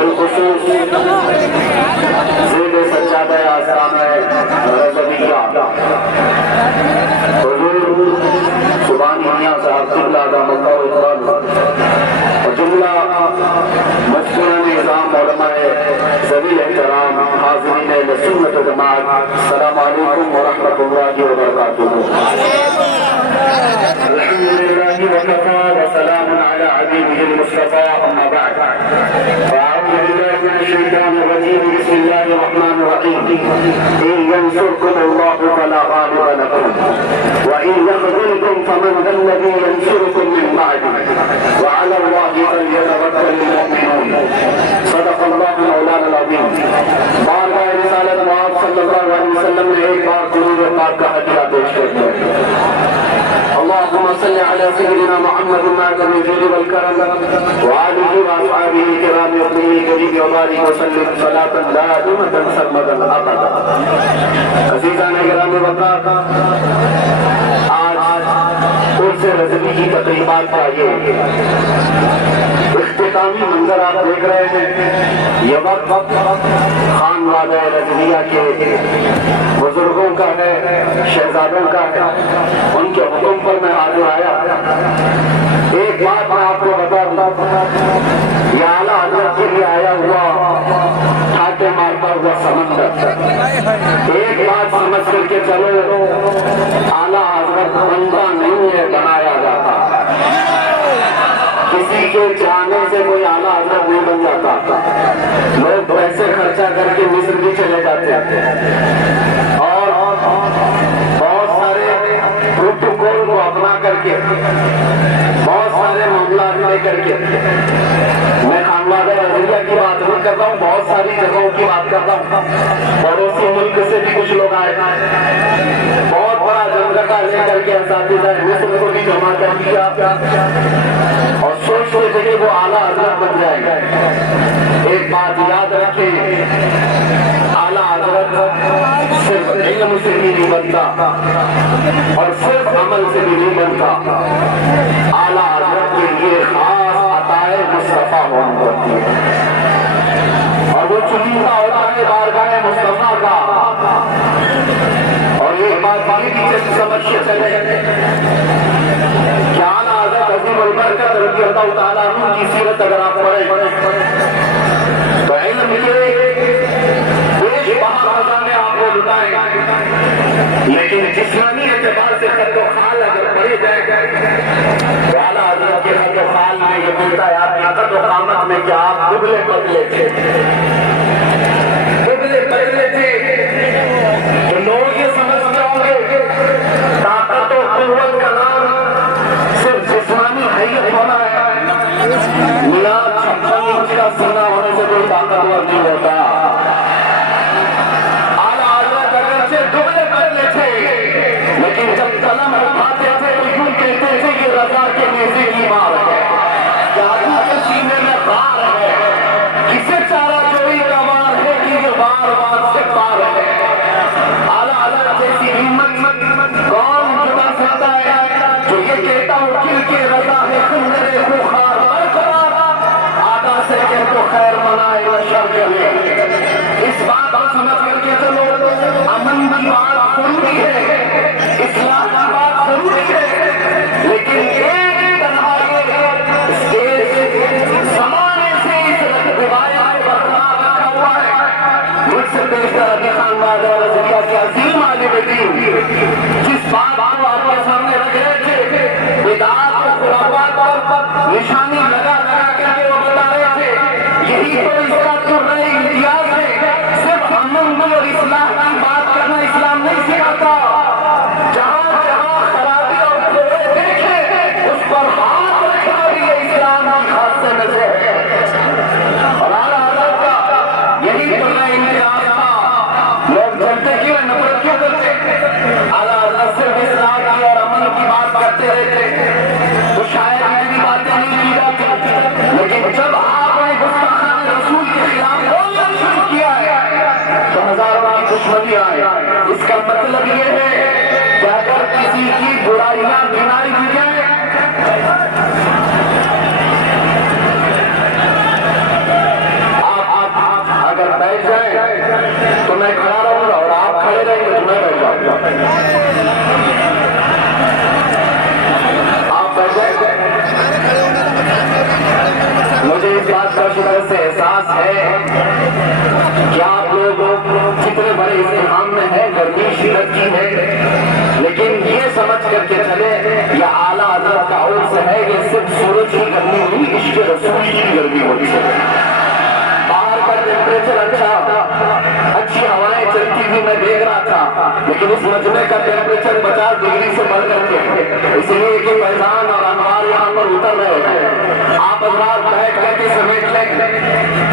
بالخصوص زیر سجادہ آستانہ رضویہ حضور سبحان میاں صاحب قبلہ دامت برکاتہ اور جملہ مشکوران نظام علماء ذوی احترام حاضرین سنت جماعت، السلام علیکم ورحمۃ اللہ وبرکاتہ۔ الحمدللہ وکفیٰ وسلام علی حبیبہ المصطفیٰ، اما بعد فاعوذ باللہ من الشیطان الرجیم، بسم اللہ الرحمن الرحیم۔ ان ینصرکم اللہ فلا غالب لکم وان یخذلکم فمن ذا الذی ینصرکم من بعدہ وعلی اللہ فلیتوکل المؤمنون۔ صدق اللہ مولانا العظیم۔ بارگاہ رسالت معاذ صلی اللہ علیہ وسلم نے ایک بار درود پاک کا ہدیہ پیش کر دیا۔ اللهم صل على سيدنا محمد المعظم الجود والكرم وآله وأصحابه الكرام وصحبه كريم وبارك وسلم صلاة دائمة سرمدا أبدا۔ عزیزان کرام وقار، آج عرس رضوی کی تقریبات کا یہ اختتامی منظر آپ دیکھ رہے ہیں، یہ وقت خانوادہ رضویہ کے بزرگوں کا ہے، شہزادوں کا ہے، ان کے حکم پر میں حاضر آیا۔ ایک بات میں آپ کو بتا دوں، یہ اعلیٰ حضرت کے لیے آیا ہوا ٹھاٹے مارتا ہوا سمندر، ایک بات سمجھ کر کے چلو، اعلیٰ حضرت بندہ نہیں ہے، بنایا جاتا۔ کسی کے چاہنے سے کوئی اعلیٰ حضرت نہیں بن جاتا۔ لوگ پیسے خرچہ کر کے مصر بھی چلے جاتے ہیں اور بہت سارے پروٹوکول کو اپنا کر کے، بہت سارے معاملات لے کر کے، میں خانوادہ رضویہ کی بات نہیں کرتا ہوں، بہت ساری جگہوں کی بات کرتا ہوں۔ پڑوسی ملک سے بھی کچھ لوگ آئے، بہت بڑا جمگٹا لے کر کے اساتذہ مصر کو بھی جمع کر دیا اور سوچتے تھے کہ وہ اعلیٰ حضرت بن جائے گا۔ ایک بات یاد رکھیں، اعلیٰ حضرت صرف علم سے بھی نہیں بنتا اور صرف عمل سے بھی نہیں بنتا، اعلیٰ حضرت کے لیے خاص عطائے مصطفیٰ ہوا کرتی ہے اور وہ چنیدہ ہوتا ہے بارگاہ مصطفیٰ کا۔ اور ایک بات باقی پیچھے سمجھ کے چلے، کیا اعلیٰ حضرت عظیم البرکت رضی اللہ تعالیٰ عنہ کی سیرت اگر آپ پڑھیں تو علم کے بے بہا خزانے آپ کو لٹائیں گا، لیکن جسمانی اعتبار سے خط و خال اگر پڑھے جائے تو اعلیٰ حضرت کے خط و خال میں یہ ملتا ہے آپ کی قد و قامت میں کہ آپ دبلے پتلے تھے، دبلے پتلے تھے۔ تو لوگ یہ سمجھتے ہوں گے طاقت و قوت کا نام صرف جسمانی حیثیت ہونا ہے، میاں 56 انچ کا سینہ ہونے سے کوئی طاقتور نہیں ہوتا۔ اعلیٰ حضرت اگرچہ دبلے پتلے تھے لیکن جب قلم اٹھاتے تھے تو یوں کہتے تھے کہ رضا کے نیزے کی مار ہے، جادو کے سینے میں بار ہے، کسے چارہ جوئی کا وار ہے کہ یہ بار بار سے پار ہے۔ اعلیٰ حضرت جیسی ہمت کون جدا سکتا ہے جو یہ کہتا ہوں کل کے رضا ہے خندر بخار برقرار، آدھا سے کہ تو خیر منائے و شر جلے۔ اس بات کو سمجھ کر کے چلو، امن کی بات ضروری ہے، اصلاح کی بات ضروری ہے، لیکن ایک تنہا زمانے سے اس روایت برقرار رکھا ہوا ہے۔ مجھ سے بیشتر ابھی خانوادہ رضویہ کے عظیم عالم دین جس بات کو آپ کے سامنے رکھ رہے تھے، بدعات و خرافات پر نشانی لگا لگا کر کے وہ بتا رہے تھے، یہی تو اس کا ترہ امتیاز ہے، صرف امن اور اصلاح کی بات کرنا اسلام نہیں سکھاتا۔ جہاں جہاں خرابی اور برے دیکھے اس پر ہاتھ رکھنا بھی یہ اسلام کی خاص نظر ہے۔ اور اعلیٰ حضرت کا یہی ترہ امتیاز تھا۔ لوگ جلتے کیوں ہیں، نفرت کیوں کرتے؟ اعلیٰ حضرت صرف اصلاح کی اور امن کی بات کرتے رہتے تو شاید ایسی باتیں نہیں کی جاتی، لیکن جب آپ نے گستاخان رسول کے خلاف بولنا شروع کیا ہے تو ہزاروں کی دشمنی آئے۔ اس کا مطلب یہ ہے کہ اگر کسی کی برائیاں گنائی دی جائیں آپ بیٹھے، مجھے اس بات کا شکر سے احساس ہے کہ آپ لوگ جتنے بڑے امتحان میں ہیں گرمی شدت کی ہے، لیکن یہ سمجھ کر کے چلے یہ اعلیٰ حضرت کا عرص ہے، یہ صرف سورج کی گرمی نہیں، عشق رسول کی گرمی ہوتی ہے۔ باہر کا ٹیمپریچر اچھی ہوائیں چلتی ہوئی میں دیکھ رہا تھا، لیکن اس مجمع کا ٹیمپریچر 50 ڈگری سے بڑھ کر کے، اس لیے کہ فیضان اور انوار یہاں پر اتر رہے ہیں۔ آپ حضرات بیٹھ کر کے سمیٹ لیں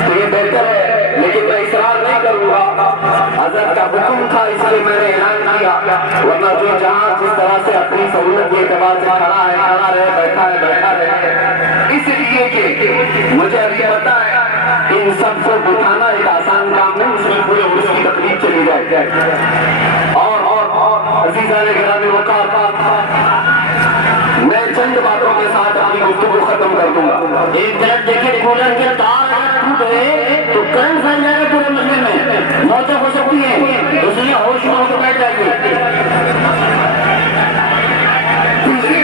تو یہ بہتر ہے، لیکن میں اصرار نہیں کروں گا، حضرت کا حکم تھا اس لیے میں نے اعلان کیا، ورنہ جو جہاں جس طرح سے اپنی سہولت کے اعتبار سے کھڑا ہے کھڑا رہے، بیٹھا ہے بیٹھا رہے، اس لیے کہ مجھے ابھی پتا ہے ان سب کو بٹھانا ایک آسان کام نہیں، اس میں پورے عرص کی تقریب چلی جائے۔ اور عزیزان گرامی وقار، میں چند باتوں کے ساتھ اپنی گفتگو ختم کر دوں گا۔ ایک طرف دیکھیں کولر کے تار ٹوٹ گئے تو کرنٹ پھیل جائے گا پورے مسئلے میں، موتیں ہو سکتی ہیں، اس لیے ہوش میں ہو کے بیٹھ جائیے۔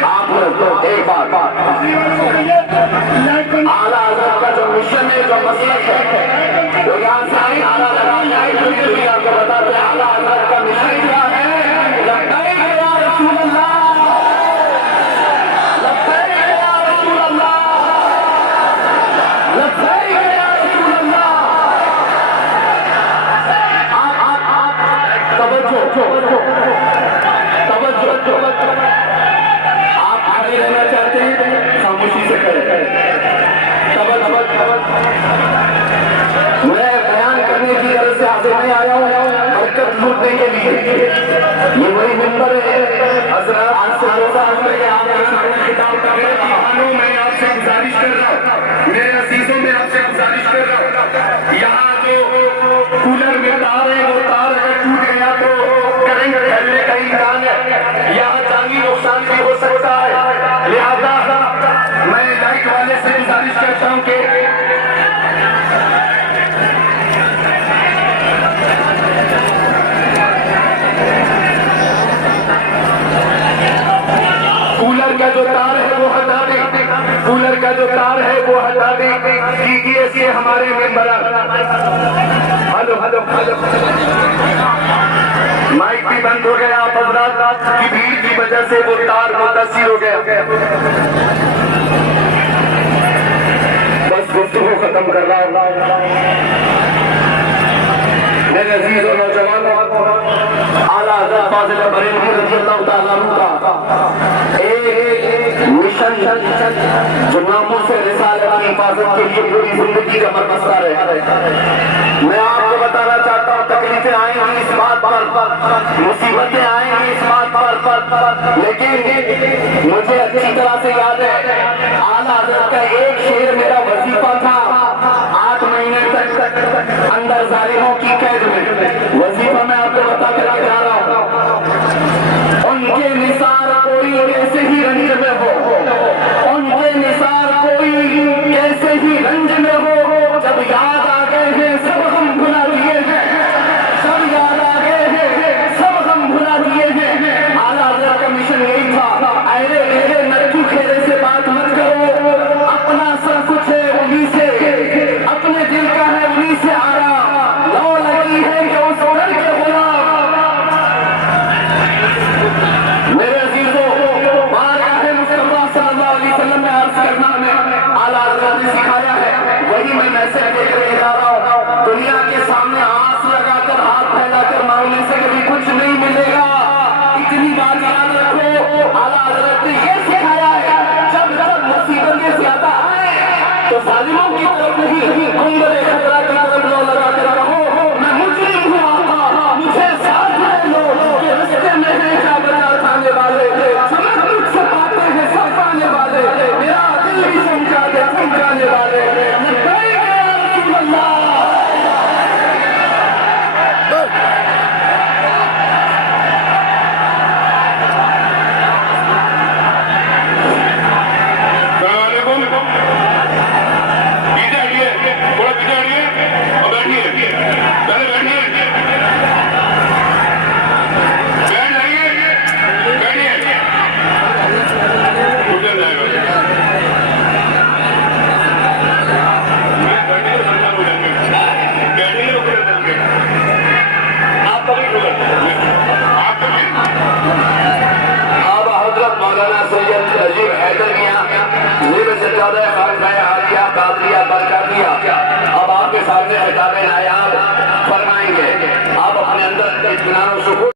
آپ لوگ ایک بات، اعلیٰ حضرت کا جو مشن ہے، جو مسلک ہے، وہ یہاں سے نعرہ لگانا ہے، پوری دنیا کو بتاتے ہیں اعلیٰ حضرت کا مشن کیا ہے۔ لبیک یا رسول اللہ، لبیک یا رسول اللہ، لبیک یا رسول اللہ۔ توجہ، آپ آگے رہنا چاہتے ہیں خاموشی سے کریں۔ میں بیان کرنے کی غرض سے حاضر نہیں آیا ہوں برکت لوٹنے کے لیے، یہ وہی منبر ہے حضرات آج سے 2 سال پہلے کہ آپ کے سامنے خطاب کر رہے ہیں۔ میں آپ سے گزارش کر رہا ہوں، میرے عزیزوں میں آپ سے گزارش کر رہا ہوں، یہاں جو کولر میں تار ہے وہ تار اگر ٹوٹ گیا تو کرنٹ پھیلنے کا امکان ہے، یہاں جانی نقصان بھی ہو سکتا ہے، لہذا میں لائٹ والے سے گزارش کرتا ہوں کہ کولر کا جو تار ہے وہ ہٹا دیں، کولر کا جو تار ہے وہ ہٹا دیں، کیجیے سے ہمارے ممبران۔ ہلو مائک بھی بند ہو گیا، آپ حضرات کی بھیڑ کی وجہ سے وہ تار متاثر ہو گیا۔ بس گفتگو ختم کر رہا ہوں۔ میرے عزیز و نوجوانوں، اعلیٰ حضرت فاضل بریلوی رضی اللہ تعالیٰ عنہ کا ایک مشن جو ناموس رسالت کی حفاظت کے لیے پوری زندگی کا بربستہ رہے۔ میں آپ کو بتانا چاہتا ہوں تکلیفیں آئیں گی اس بات پر، مصیبتیں آئیں گی اس بات پر، لیکن مجھے اچھی طرح سے یاد ہے اعلیٰ حضرت کا ایک شعر میرا وظیفہ تھا 8 مہینے تک اندر ظالموں کی قید میں، وظیفہ میں آپ کو بتا کر جا رہا ہوں۔ ان کے نثار کوئی کیسے ہی رنج میں ہو، ان کے نثار کوئی کیسے ہی رنج میں ہو، جب یاد آ گئے ہیں سب ہم بھلا دیے ہیں، سب یاد آ گئے ہیں سب ہم بھلا دیے ہیں۔ اعلیٰ حضرت کا مشن یہی تھا، اے میرے نرکو کھیرے سے بات مت کرو، اپنا سب کچھ ہے انہی سے، اپنے دل کا ہے انہی سے آرا، لو لگی ہے کہ اس ڈر کے غلام۔ میرے عزیزوں، بارگاہ مصطفیٰ صلی اللہ علیہ وسلم میں عرض کرنا ہمیں اعلیٰ حضرت نے سکھایا ہے، وہی میں میسج دے کر جا رہا ہوں۔ دنیا کے سامنے آس لگا کر ہاتھ پھیلا کر مانگنے سے کبھی کچھ نہیں ملے گا، اتنی بات یاد رکھو۔ اعلیٰ حضرت نے یہ سکھایا ہے جب مصیبتیں زیادہ آئیں تو ظالموں کی طرف نہیں، کنگرے خطرہ کی طرف لو لگا کر کہو میں مجرم ہوں آقا، مجھے ساتھ لے لو کہ رستے میں ہیں کیا بنا کھانے والے، سمجھ مجھ سے پاتے ہیں سب پانے والے، میرا دل بھی سمجھا دے سمجھانے والے۔ لبیک یا رسول اللہ۔ کے سامنے خطاب نایاب فرمائیں گے. آپ اپنے اندر اطمینان و